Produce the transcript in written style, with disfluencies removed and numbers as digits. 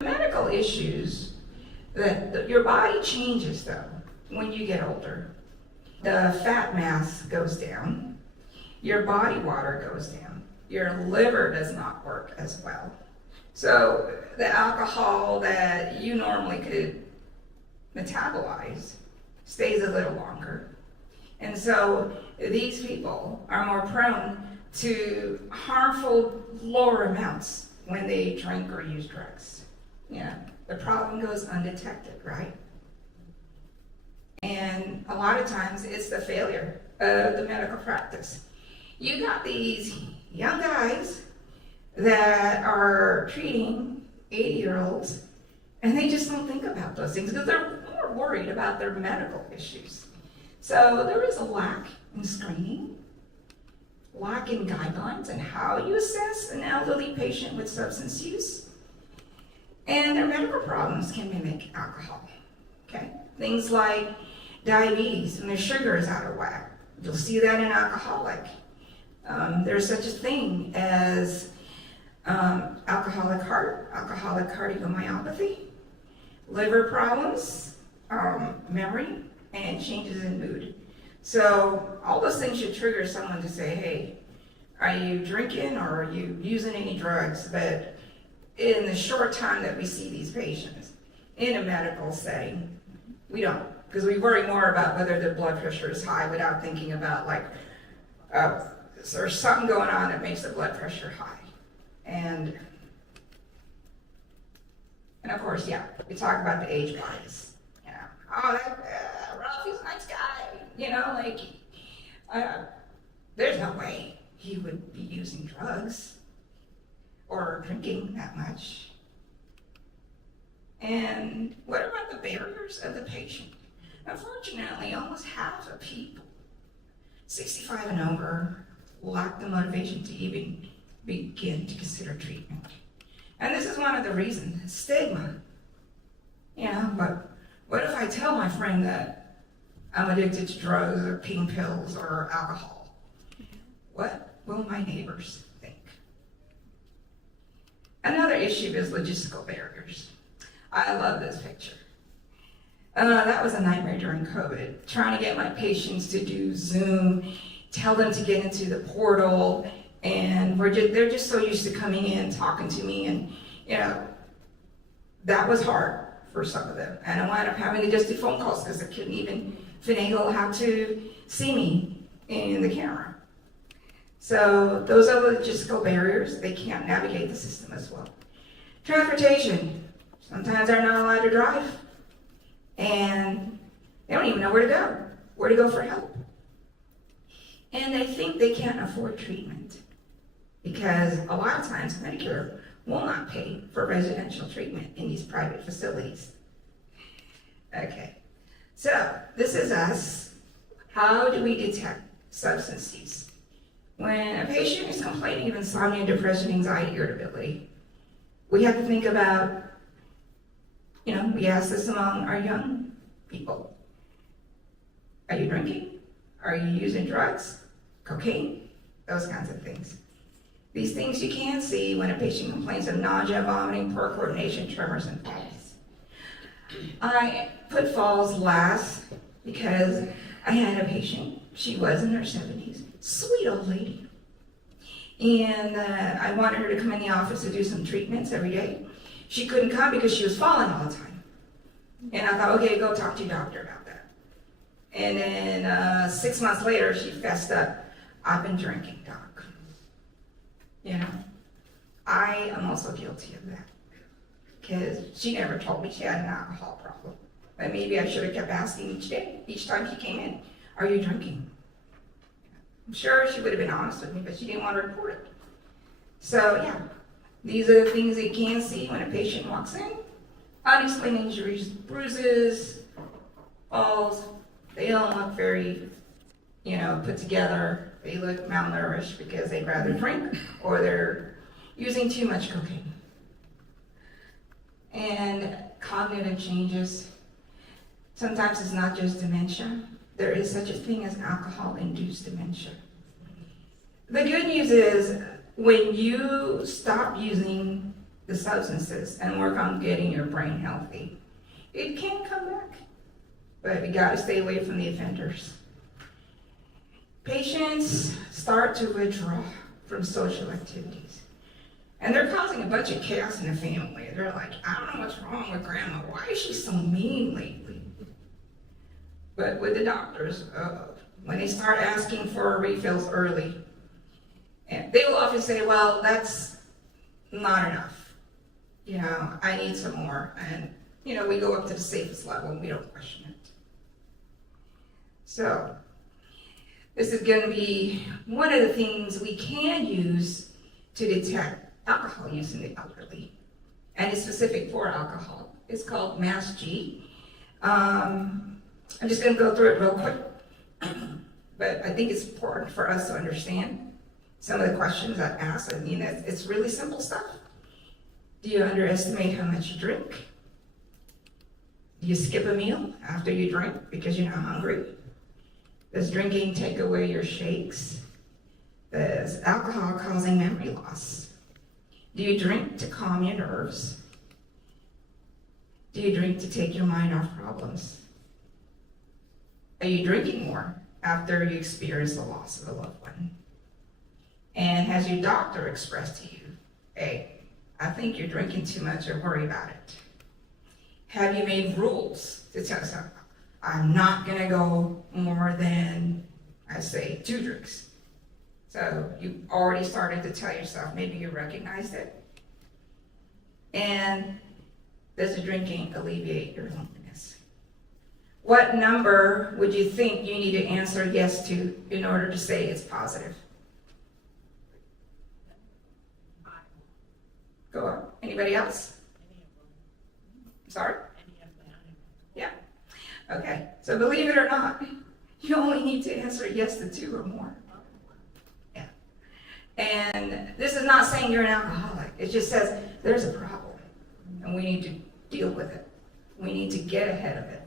Medical issues that your body changes though when you get older. The fat mass goes down, your body water goes down, your liver does not work as well. So the alcohol that you normally could metabolize stays a little longer. And so these people are more prone to harmful lower amounts when they drink or use drugs. Yeah, the problem goes undetected, right? And a lot of times it's the failure of the medical practice. You got these young guys that are treating 80-year-olds and they just don't think about those things because they're more worried about their medical issues. So there is a lack in screening, lack in guidelines on how you assess an elderly patient with substance use. And their medical problems can mimic alcohol, okay? Things like diabetes, when their sugar is out of whack. You'll see that in alcoholic. There's such a thing as alcoholic heart, alcoholic cardiomyopathy, liver problems, memory, and changes in mood. So all those things should trigger someone to say, hey, are you drinking or are you using any drugs? But in the short time that we see these patients in a medical setting, we don't, because we worry more about whether their blood pressure is high without thinking about like, there's something going on that makes the blood pressure high. And of course, yeah, we talk about the age bias. You know, oh, that Ralphie's a nice guy. You know, like, there's no way he would be using drugs or drinking that much. And what about the barriers of the patient? Unfortunately, almost half of people 65 and over lack the motivation to even begin to consider treatment. And this is one of the reasons, stigma. You know, but what if I tell my friend that I'm addicted to drugs or pink pills or alcohol? What will my neighbors think? Another issue is logistical barriers. I love this picture. That was a nightmare during COVID, trying to get my patients to do Zoom, tell them to get into the portal, and they're just so used to coming in, talking to me, and you know, that was hard for some of them. And I wound up having to just do phone calls because they couldn't even finagle how to see me in the camera. So those are logistical barriers. They can't navigate the system as well. Transportation. Sometimes they're not allowed to drive, and they don't even know where to go for help. And they think they can't afford treatment because a lot of times Medicare will not pay for residential treatment in these private facilities. Okay, so this is us. How do we detect substance use? When a patient is complaining of insomnia, depression, anxiety, irritability, we have to think about, you know, we ask this among our young people. Are you drinking? Are you using drugs? Cocaine? Those kinds of things. These things you can see when a patient complains of nausea, vomiting, poor coordination, tremors, and falls. I put falls last because I had a patient. She was in her 70s, sweet old lady. And I wanted her to come in the office to do some treatments every day. She couldn't come because she was falling all the time. And I thought, okay, go talk to your doctor about that. And then 6 months later, she fessed up, I've been drinking, doc. You know, I am also guilty of that. Because she never told me she had an alcohol problem. But maybe I should have kept asking each time she came in, are you drinking? I'm sure she would have been honest with me, but she didn't want to report it. So yeah, these are the things that you can see when a patient walks in. Unexplained injuries, bruises, falls. They don't look very, you know, put together. They look malnourished because they'd rather drink or they're using too much cocaine. And cognitive changes. Sometimes it's not just dementia. There is such a thing as alcohol-induced dementia. The good news is when you stop using the substances and work on getting your brain healthy, it can come back, but you gotta stay away from the offenders. Patients start to withdraw from social activities, and they're causing a bunch of chaos in the family. They're like, I don't know what's wrong with grandma. Why is she so mean lately? But with the doctors, when they start asking for refills early, and they will often say, well, that's not enough. You know, I need some more. And, you know, we go up to the safest level and we don't question it. So, this is going to be one of the things we can use to detect alcohol use in the elderly. And it's specific for alcohol. It's called MASG. I'm just going to go through it real quick. But I think it's important for us to understand some of the questions I asked. I mean, it's really simple stuff. Do you underestimate how much you drink? Do you skip a meal after you drink because you're not hungry? Does drinking take away your shakes? Does alcohol causing memory loss? Do you drink to calm your nerves? Do you drink to take your mind off problems? Are you drinking more after you experience the loss of a loved one? And has your doctor expressed to you, hey, I think you're drinking too much, or worry about it? Have you made rules to tell yourself, I'm not gonna go more than, I say, 2 drinks? So you already started to tell yourself, maybe you recognized it. And does the drinking alleviate your loneliness? What number would you think you need to answer yes to in order to say it's positive? Go on. Anybody else? Sorry? Yeah. Okay. So believe it or not, you only need to answer yes to 2 or more. Yeah. And this is not saying you're an alcoholic. It just says there's a problem and we need to deal with it. We need to get ahead of it.